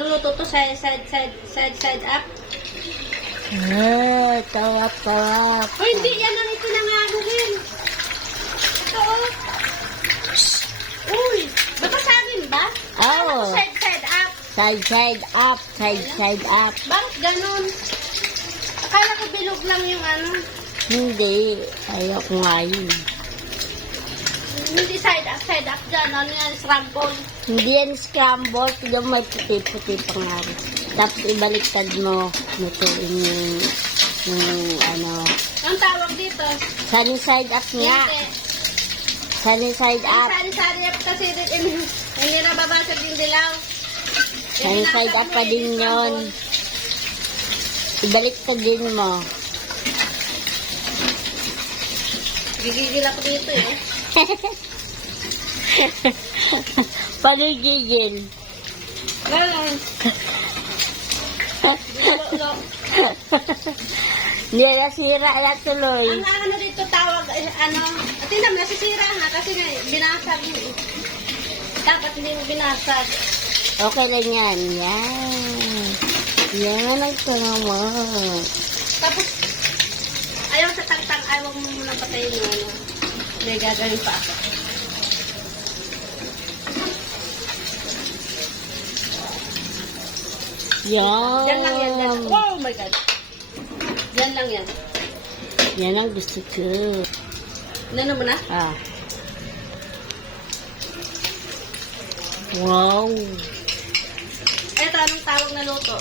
nagluluto to side up. Tawap. Oh, hindi yan ang ipinanganuhin. Ito, oh. Uy, babasagin ba? Oo. Side up. Side up. Bakit ganun? Akala ko bilog lang yung ano. Hindi. Ayaw ko nga yun. Hindi side up dyan. Ano yan, scramble. Hindi yan scramble. Yung may puti-puti pa nga rin. Tapos ibaliktad mo. Lutuin yung ano. Ang tawag dito? Sunny side up nga. Hindi. Sunny side up. Sari up kasi hindi nababasag yung dilaw. Sunny side up pa din yun. Ibaliktad din mo. Gigigil ako dito eh. Paano gigil? Ganun. Lo. Hindi nasira na tuloy. Ang ano dito tawag, ano, tingnan mo, nasisira nga kasi nga, binasag yun eh. Dapat hindi mo binasag. Okay lang yan. Yan. Yan ang tama. Tapos, ayaw sa tangtang, ayaw mo muna patayin yung ano. May gagawin pa ako. Yan. Yan lang yan. Oh my God. Yan lang yan. Yan ang gusto ko. Ano mo na? Ah. Wow. Ito, anong tawag na luto?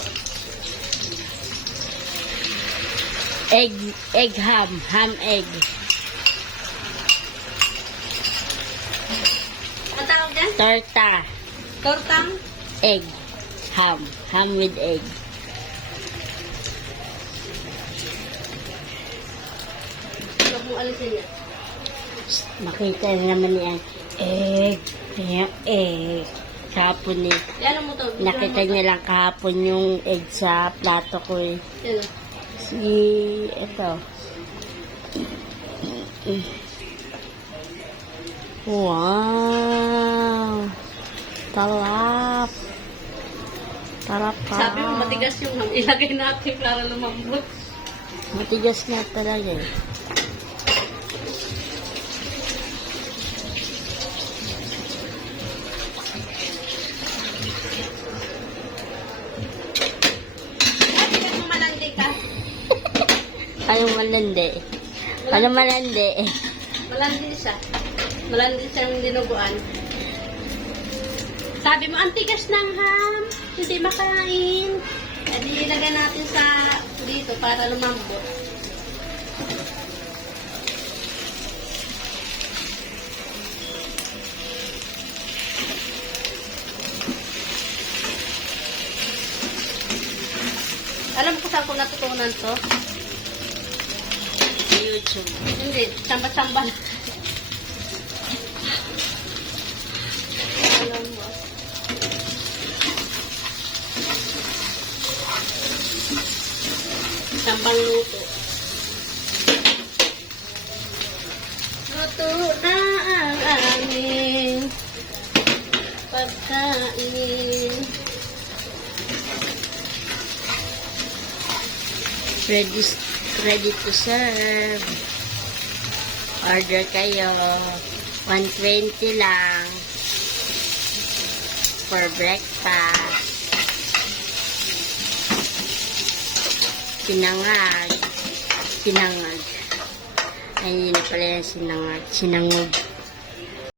Egg ham. Ham egg. Ang tawag dyan? Torta. Tortang? Egg. Ham. Ham with egg. Huwag mong alisin yan. Makita na naman yan. Egg. Yan, egg. Kahapon eh. Yan mo to. Nakita niya lang kahapon yung egg sa plato ko eh. Yan. Ito. Wow. Talap. Talap pa. Sabi mo, matigas yung ham. Ilagay natin para lumambot. Matigas nga talaga eh. Sabi mo, malandi ka. Anong malandi? Anong malandi? Malandi siya. Malandi siyang dinuguan. Sabi mo, ang tigas ng ham. Hindi makain. E di ilagay natin sa dito para lumambot. Alam ko saan ko natutunan to? Sa YouTube. Hindi, samba-samba. Alam mo. Sambang luto. Luto na ang aming pagkain. Ready to serve. Order kayo. 120 lang. For breakfast. Sinangag. Ayun na pala yung sinangag. Sinangog.